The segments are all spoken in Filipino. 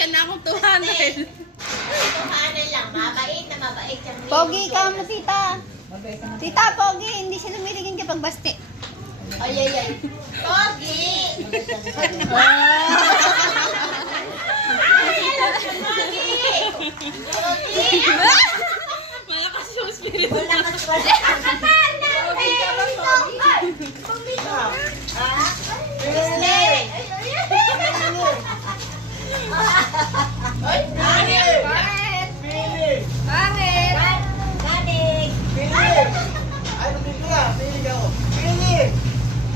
bibigyan na akong 200. 200 lang. Mabait na mabait yung Pogi ka mo, tita. Tita, Pogi, hindi siya lumiligin kapag basti. Ay, ay, ay. Pogi! Pogi! Malakas yung spirit. Wala ka sa wala. Pogi ka ba, Pogi? Pogi ka. Ha? Ay, ay, ay. Bakit? Bakit? Galing.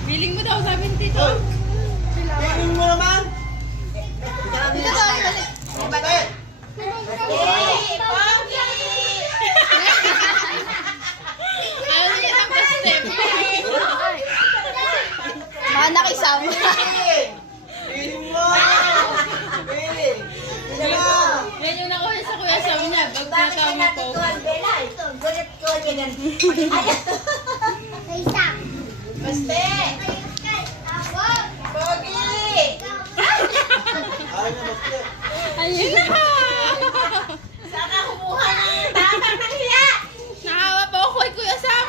Feeling mo daw, sabi ni Tito. Dito daw, balik. Pogi! Pogi! Ayaw niya ng step. Mga nakisama. Yan yung nakuha sa kuya, sabi niya, Bakit bag ka na mo po. natutuan, Bella? Ito, gulit ko niya ganun. Baste! Pogi! Ayun na! Saan ka kumuha ng tatang ng hiya? Nakawa po ako kay Kuya Sam.